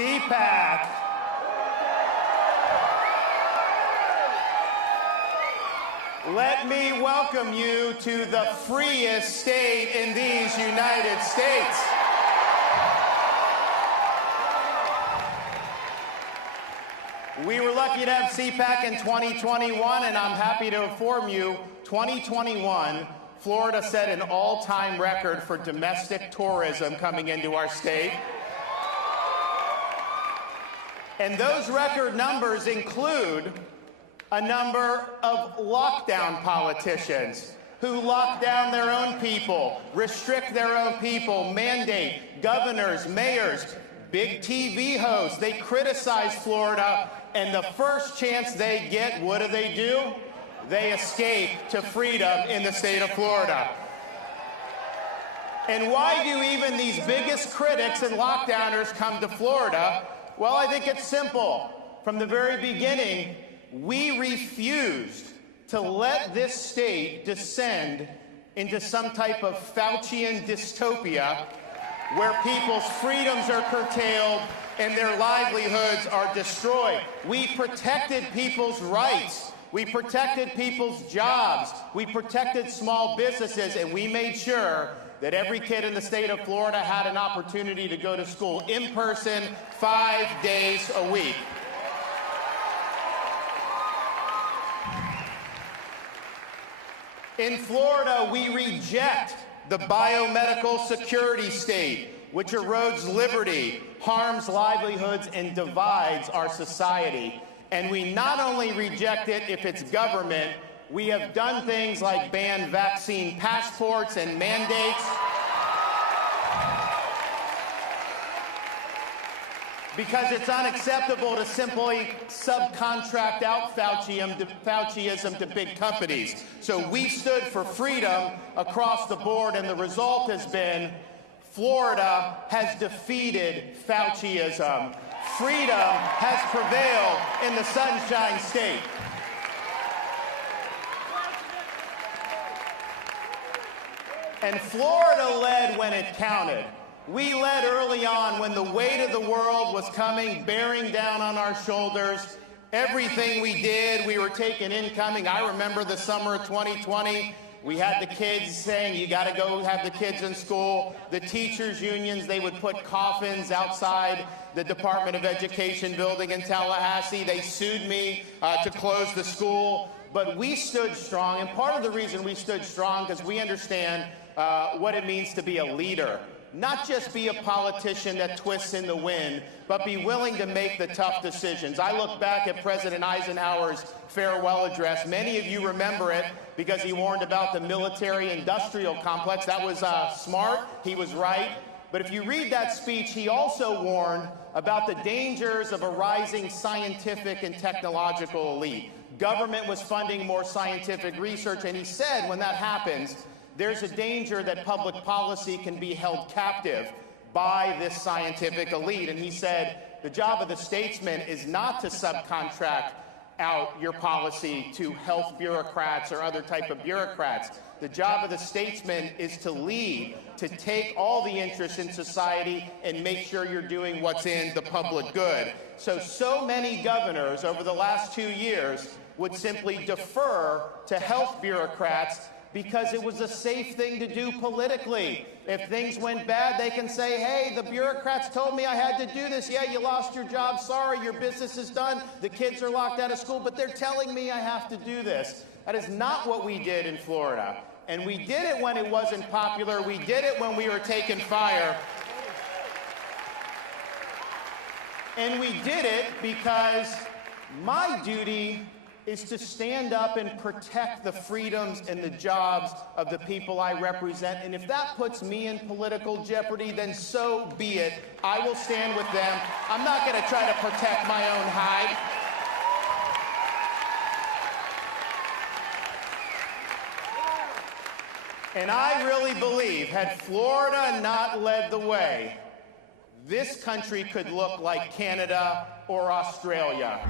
CPAC. Let me welcome you to the freest state in these United States. We were lucky to have CPAC in 2021, and I'm happy to inform you, 2021, Florida set an all-time record for domestic tourism coming into our state. And those record numbers include a number of lockdown politicians who lock down their own people, restrict their own people, mandate governors, mayors, big TV hosts. They criticize Florida, and the first chance they get, what do? They escape to freedom in the state of Florida. And why do even these biggest critics and lockdowners come to Florida? Well, I think it's simple. From the very beginning, we refused to let this state descend into some type of Faucian dystopia where people's freedoms are curtailed and their livelihoods are destroyed. We protected people's rights. We protected people's jobs. We protected small businesses, and we made sure that every kid in the state of Florida had an opportunity to go to school in person 5 days a week. In Florida, we reject the biomedical security state, which erodes liberty, harms livelihoods, and divides our society. And we not only reject it if it's government, we have done things like ban vaccine passports and mandates, because it's unacceptable to simply subcontract out Fauciism to big companies. So we stood for freedom across the board, and the result has been Florida has defeated Fauciism. Freedom has prevailed in the Sunshine State. And Florida led when it counted. We led early on when the weight of the world was coming, bearing down on our shoulders. Everything we did, we were taking incoming. I remember the summer of 2020. We had the kids saying, you got to go have the kids in school. The teachers' unions, they would put coffins outside the Department of Education building in Tallahassee. They sued me to close the school. But we stood strong, and part of the reason we stood strong because we understand what it means to be a leader. Not just be a politician that twists in the wind, but be willing to make the tough decisions. I look back at President Eisenhower's farewell address. Many of you remember it because he warned about the military-industrial complex. That was smart. He was right. But if you read that speech, he also warned about the dangers of a rising scientific and technological elite. Government was funding more scientific research, and he said when that happens, there's a danger that public policy can be held captive by this scientific elite. And he said, the job of the statesman is not to subcontract out your policy to health bureaucrats or other type of bureaucrats. The job of the statesman is to lead, to take all the interests in society and make sure you're doing what's in the public good. So many governors over the last 2 years would simply defer to health bureaucrats because it was a safe thing to do politically. If things went bad, they can say, hey, the bureaucrats told me I had to do this. Yeah, you lost your job. Sorry, your business is done. The kids are locked out of school, but they're telling me I have to do this. That is not what we did in Florida. And we did it when it wasn't popular. We did it when we were taking fire. And we did it because my duty is to stand up and protect the freedoms and the jobs of the people I represent. And if that puts me in political jeopardy, then so be it. I will stand with them. I'm not going to try to protect my own hide. And I really believe, had Florida not led the way, this country could look like Canada or Australia.